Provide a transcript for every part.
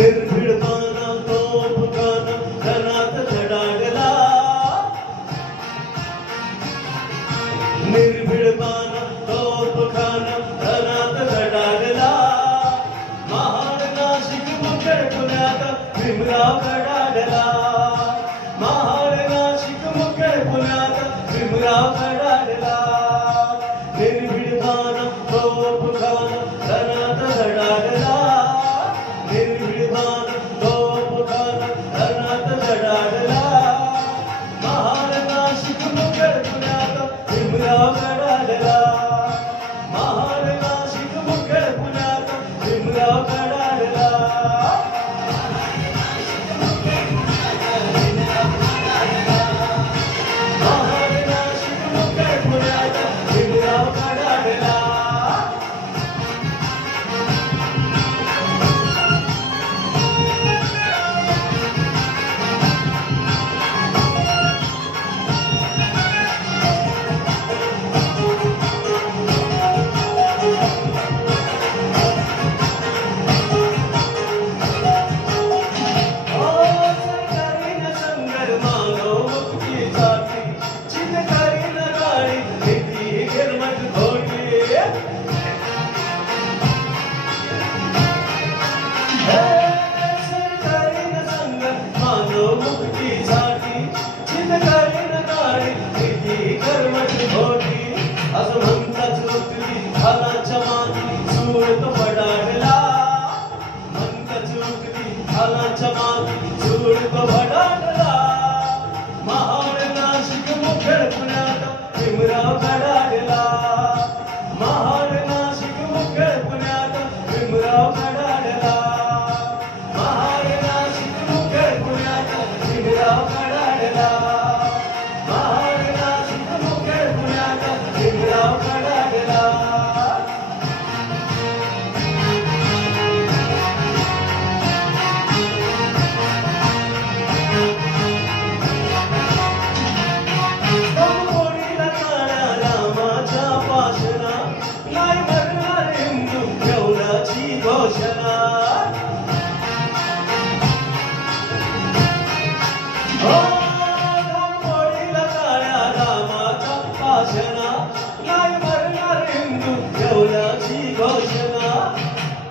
निर्भीडपणा तोफखाना रणात धडाडला, निर्भीडपणा तोफखाना रणात धडाडला. महाड नाशिक मुखेड पुण्यात भीमराव कडाडला, महाड नाशिक मुखेड पुण्यात भीमराव कडाडला. निर्भीडपणा तोफखाना रणात धडाडला, निर्भीडपणा तोफखाना रणात धडाडला. महाड नाशिक मुखेड पुण्यात भीमराव कडाडला, महाड नाशिक मुखेड पुण्यात भीमराव कडाडला. महाड नाशिक मुखेड पुण्यात भीमराव कडाडला. असं म्हणताच उठली हालाच्या माती सूड तो भडाडला, म्हणताच उठली हालाच्या माती सूड तो भडाडला. महाड नाशिक मुखेड पुण्यात भीमराव कडाडला, महाड नाशिक मुखेड पुण्यात भीमराव कडाडला, महाड नाशिक मुखेड पुण्यात भीमराव कडाडला, महाड नाशिक मुखेड पुण्यात भीमराव कडाडला. कोणीला काळ्या रामाच्या पाशना नाही मरणार हिंदू ठेवण्याची घोषणा. कोणीला काळ्या रामाच्या पाशना नाही मरणार हिंदू ठेवण्याची घोषणा.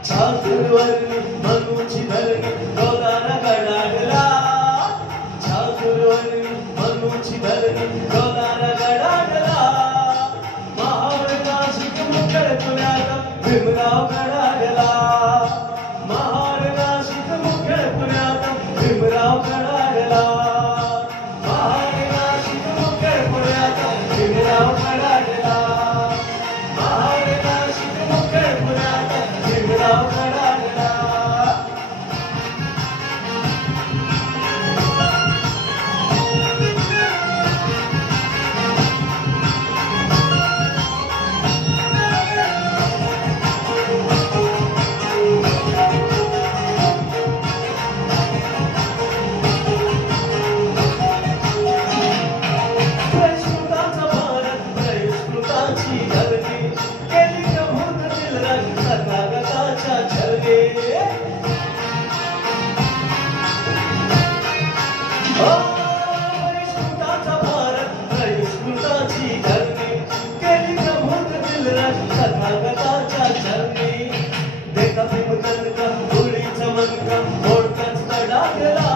चातुर्वर्णी मनुची धरणी डोलारा कडाडला, चातुर्वर्णी मनुची धरणी डोलारा कडाडला. महाड नाशिक मुखेड पुण्यात भीमराव कडाडला, महाड नाशिक मुखेड पुण्यात भीमराव कडाडला, महाड नाशिक मुखेड पुण्यात भीमराव कडाडला, महाड नाशिक मुखेड पुण्यात भीमराव कडाडला. प्रस्फुटाचा भारत प्रस्फुटाची धरणी केली प्रभूतील रंग तथागताच्या छळगे. प्रस्फुटाचा भारत प्रस्फुटाची धरणी केली प्रभूतील रंग तथागताच्या छळगे. देखा भीमकणका धुळीचा मनका मोडकाच कडाडला,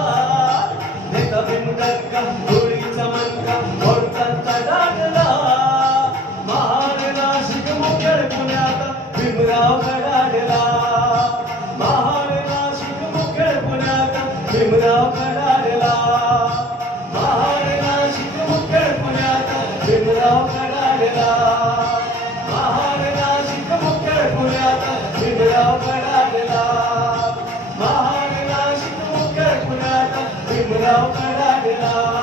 देखा भीमकणका धुळीचा मनका मोडकाच कडाडला. महाड नाशिक मुखेड पुण्यात भीमराव कडाडला, महाड नाशिक मुखेड पुण्यात भीमराव कडाडला, महाड नाशिक मुखेड पुण्यात भीमराव कडाडला, महाड नाशिक मुखेड पुण्यात भीमराव कडाडला, महाड नाशिक मुखेड पुण्यात भीमराव कडाडला.